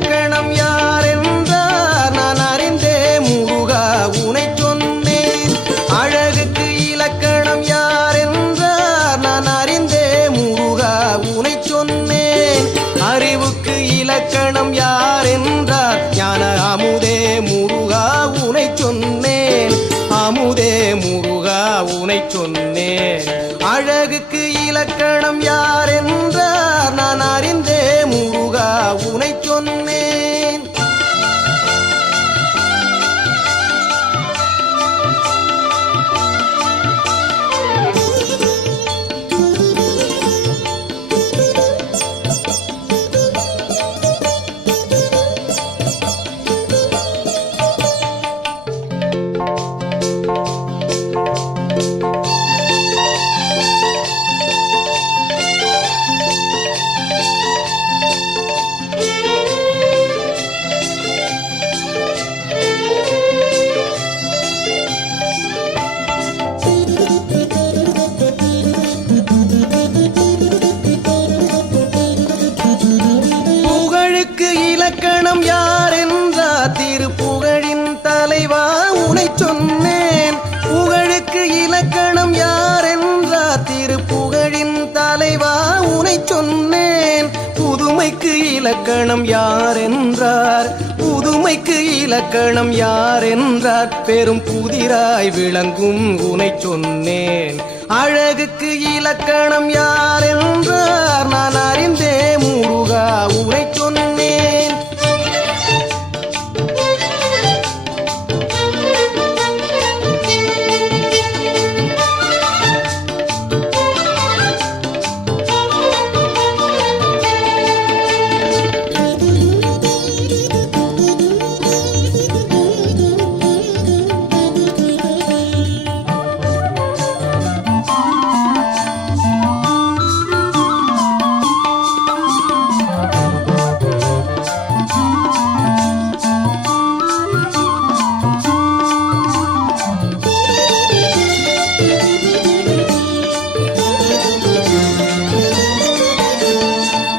இலக்கணம் யார் என்றார் நான் அறிந்தே முருகா உனை சொன்னேன். அழகுக்கு இலக்கணம் யார் என்றார் நான் அறிந்தே முருகா உனை சொன்னேன். அறிவுக்கு இலக்கணம் யார் என்றார் ஞான அமுதே முருகா உனை சொன்னேன். அமுதே முருகா உனை சொன்னேன். அழகுக்கு இலக்கணம் யார் என்றார் நான் அறிந்தே முருகா உனை சொன்னேன். இலக்கணம் யார் என்றார் திருப்புகழின் தலைவா உனை சொன்னேன். புகழுக்கு இலக்கணம் யார் என்றார் திருப்புகழின் தலைவா உனை சொன்னேன். புதுமைக்கு இலக்கணம் யார் என்றார் புதுமைக்கு இலக்கணம் யார் என்றார் பெரும் புதிராய் விளங்கும் உனை சொன்னேன். அழகுக்கு இலக்கணம் யார் என்றார் நான் அறிந்தே முருகா உனை சொன்னேன்.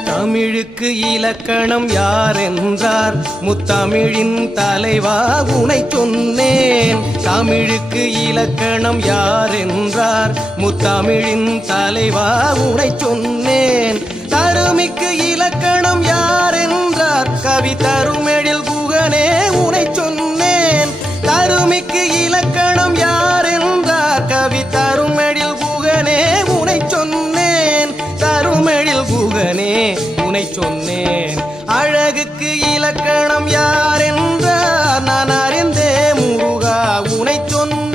தமிழுக்கு இலக்கணம் யார் என்றார் முத்தமிழின் தலைவா உனை சொன்னேன். தமிழுக்கு இலக்கணம் யார் என்றார் முத்தமிழின் தலைவா உனை சொன்னேன். தருமிக்கு இலக்கணம் யார் என்றார் கவி தருமெழில் குகனே உனை சொன்னேன். தருமிக்கு இலக்கணம் யார் என்றார் கவி தருமெழில் குகனே உனை சொன்னேன். தருமெழில் குகனே உனை சொன்னேன். அழகுக்கு இலக்கணம் யார் என்றார் நான் அறிந்தே முருகா உனை சொன்னேன்.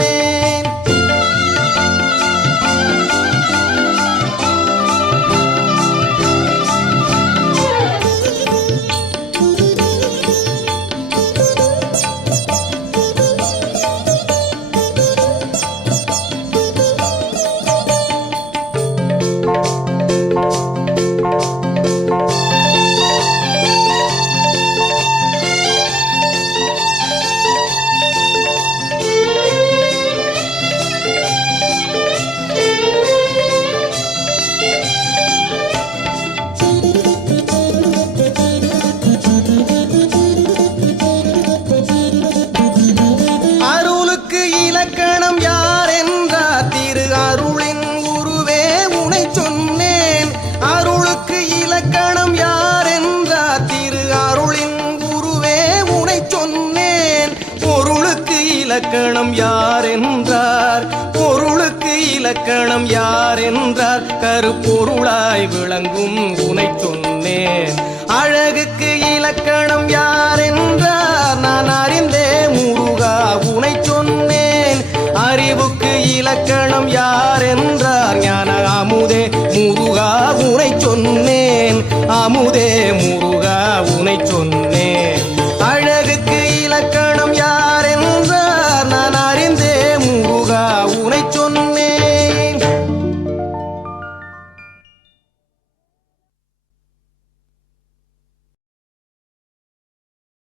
இலக்கணம் யார் என்றார் திரு அருளின் குருவே உனை சொன்னேன். அருளுக்கு இலக்கணம் யார் என்றார் திரு அருளின் குருவே உனை சொன்னேன். பொருளுக்கு இலக்கணம் யார் என்றார் பொருளுக்கு இலக்கணம் யார் என்றார் கருப்பொருளாய் விளங்கும் உனை சொன்னேன். அழகுக்கு இலக்கணம் யார் என்றார் நான் அறிந்தே முருகா உனை சொன்னேன். அறிவுக்கு இலக்கணம் யார் என்றார் ஞான அமுதே முருகா உனை சொன்னேன். அமுதே முருகா உனை சொன்னேன்.